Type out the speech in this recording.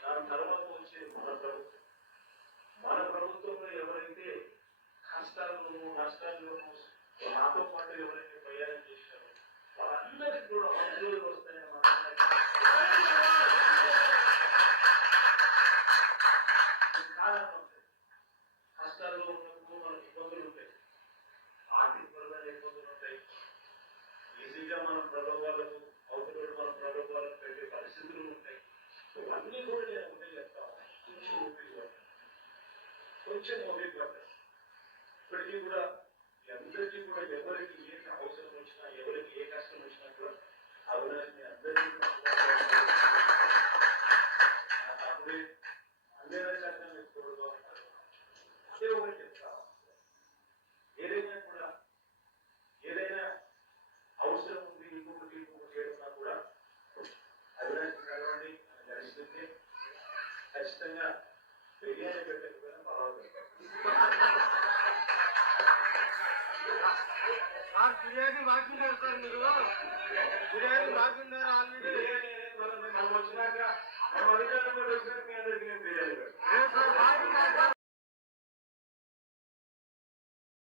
나는 다른 곳에 몰았다고 కొంచెం ఓపిక ఇప్పటికీ కూడా అందరికీ కూడా ఎవరికి ఏ అవసరం వచ్చినా ఎవరికి ఏ కష్టం వచ్చినా కూడా అవినాష్ అందరికీ అప్పుడే అన్ని రకాలుగా తోడుగా అదే ఒకటి చెప్తా. ఏదైనా కూడా ఏదైనా అవసరం ఉంది ఇంకొకటి ఇంకొకటి కూడా అవినాష్ కలవండి కలిసితే ఖచ్చితంగా సార్ బిర్యానీ బాగున్నారు సార్ మీరు. బిర్యానీ బాగున్నారు